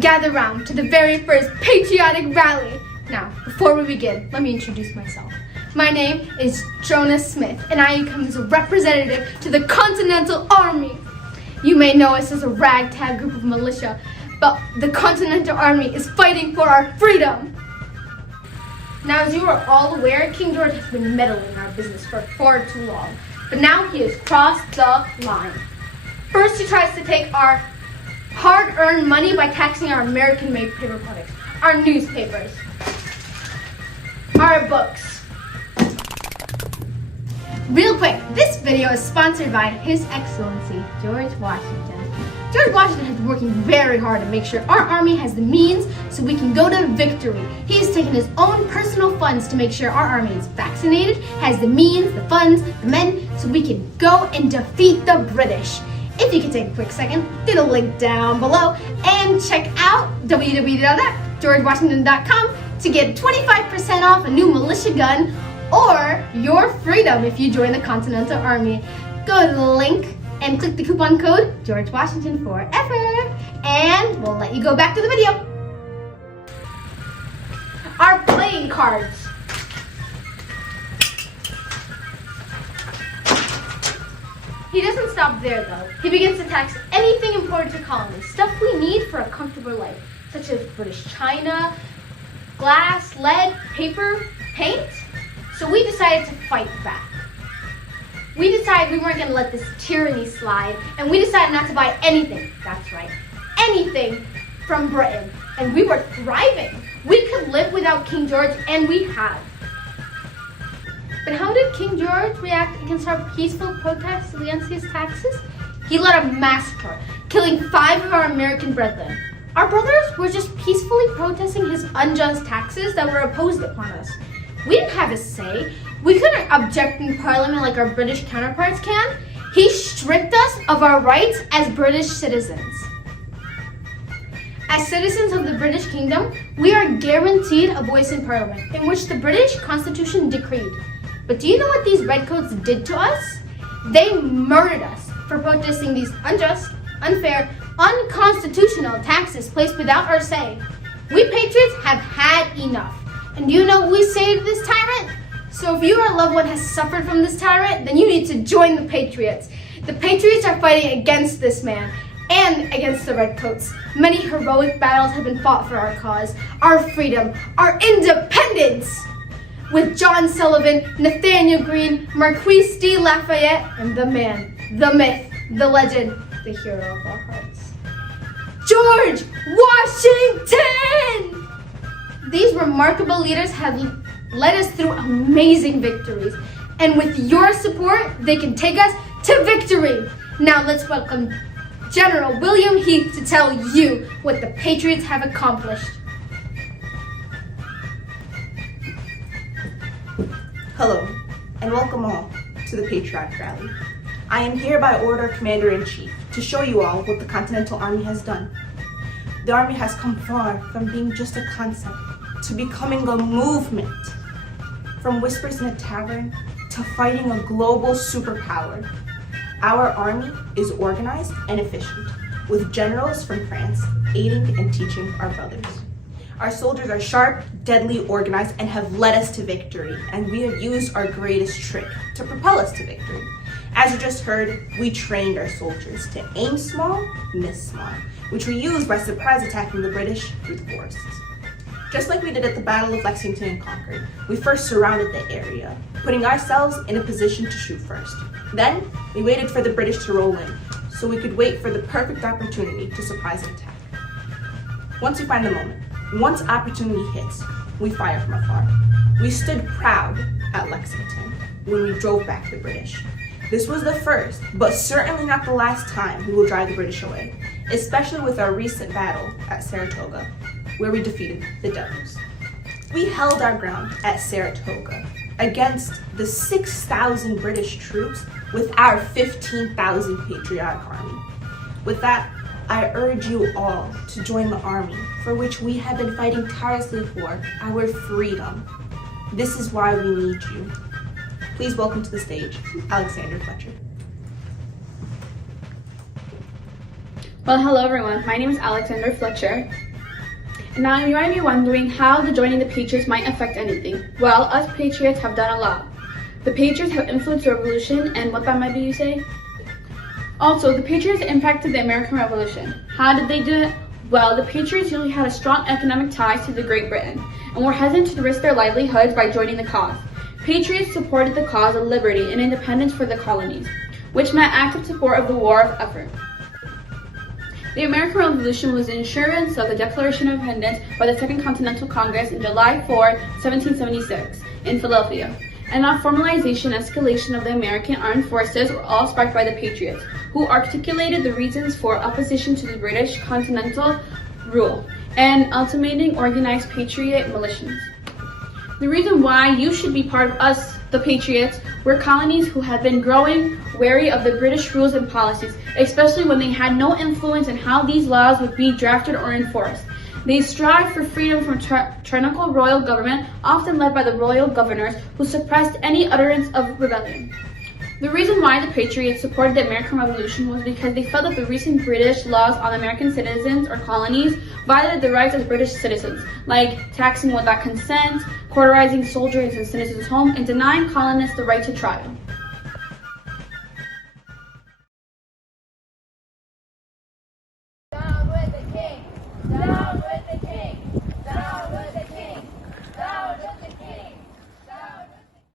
gather round to the very first patriotic rally. Now, before we begin, let me introduce myself. My name is Jonas Smith, and I come as a representative to the Continental Army. You may know us as a ragtag group of militia, but the Continental Army is fighting for our freedom. Now, as you are all aware, King George has been meddling in our business for far too long, but now he has crossed the line. First, he tries to take our hard-earned money by taxing our American-made paper products, our newspapers, our books. Real quick, this video is sponsored by His Excellency, George Washington. George Washington has been working very hard to make sure our army has the means so we can go to victory. He has taken his own personal funds to make sure our army is vaccinated, has the means, the funds, the men, so we can go and defeat the British. If you could take a quick second, hit the link down below and check out www.georgewashington.com to get 25% off a new militia gun or your freedom if you join the Continental Army. Go to the link and click the coupon code George Washington Forever, and we'll let you go back to the video. Our playing cards. He doesn't stop there though. He begins to tax anything important to colonies, stuff we need for a comfortable life, such as British china, glass, lead, paper, paint. So we decided to fight back. We decided we weren't going to let this tyranny slide, and we decided not to buy anything, that's right, anything from Britain. And we were thriving. We could live without King George, and we have. But how did King George react against our peaceful protests against his taxes? He led a massacre, killing 5 of our American brethren. Our brothers were just peacefully protesting his unjust taxes that were imposed upon us. We didn't have a say. We couldn't object in Parliament like our British counterparts can. He stripped us of our rights as British citizens. As citizens of the British Kingdom, we are guaranteed a voice in Parliament, in which the British Constitution decreed. But do you know what these redcoats did to us? They murdered us for protesting these unjust, unfair, unconstitutional taxes placed without our say. We patriots have had enough. And do you know what we say to this tyrant? So if you or a loved one has suffered from this tyrant, then you need to join the Patriots. The Patriots are fighting against this man and against the redcoats. Many heroic battles have been fought for our cause, our freedom, our independence. With John Sullivan, Nathaniel Greene, Marquis de Lafayette, and the man, the myth, the legend, the hero of our hearts, George Washington! These remarkable leaders have led us through amazing victories, and with your support, they can take us to victory. Now let's welcome General William Heath to tell you what the Patriots have accomplished. Hello, and welcome all to the Patriot Rally. I am here by order of Commander-in-Chief to show you all what the Continental Army has done. The Army has come far from being just a concept to becoming a movement. From whispers in a tavern to fighting a global superpower. Our army is organized and efficient, with generals from France aiding and teaching our brothers. Our soldiers are sharp, deadly, organized, and have led us to victory, and we have used our greatest trick to propel us to victory. As you just heard, we trained our soldiers to aim small, miss small, which we used by surprise attacking the British through the forests. Just like we did at the Battle of Lexington and Concord, we first surrounded the area, putting ourselves in a position to shoot first. Then, we waited for the British to roll in, so we could wait for the perfect opportunity to surprise and attack. Once we find the moment, once opportunity hits, we fire from afar. We stood proud at Lexington when we drove back the British. This was the first, but certainly not the last time we will drive the British away, especially with our recent battle at Saratoga, where we defeated the Devils. We held our ground at Saratoga against the 6,000 British troops with our 15,000 patriotic army. With that, I urge you all to join the army for which we have been fighting tirelessly for, our freedom. This is why we need you. Please welcome to the stage, Alexander Fletcher. Well, hello everyone. My name is Alexander Fletcher. And now you might be wondering how the joining the Patriots might affect anything. Well, us Patriots have done a lot. The Patriots have influenced the revolution, and what that might be, you say? Also, the Patriots impacted the American Revolution. How did they do it? Well, the Patriots usually had a strong economic ties to the Great Britain and were hesitant to risk their livelihoods by joining the cause. Patriots supported the cause of liberty and independence for the colonies, which meant active support of the war effort. The American Revolution was the insurance of the Declaration of Independence by the Second Continental Congress in July 4, 1776, in Philadelphia. And that formalization and escalation of the American armed forces were all sparked by the Patriots, who articulated the reasons for opposition to the British continental rule and ultimating organized patriot militias. The reason why you should be part of us, the Patriots, were colonies who had been growing wary of the British rules and policies, especially when they had no influence in how these laws would be drafted or enforced. They strived for freedom from tyrannical royal government, often led by the royal governors, who suppressed any utterance of rebellion. The reason why the Patriots supported the American Revolution was because they felt that the recent British laws on American citizens or colonies violated the rights of British citizens, like taxing without consent, quarterizing soldiers and citizens' homes, and denying colonists the right to trial.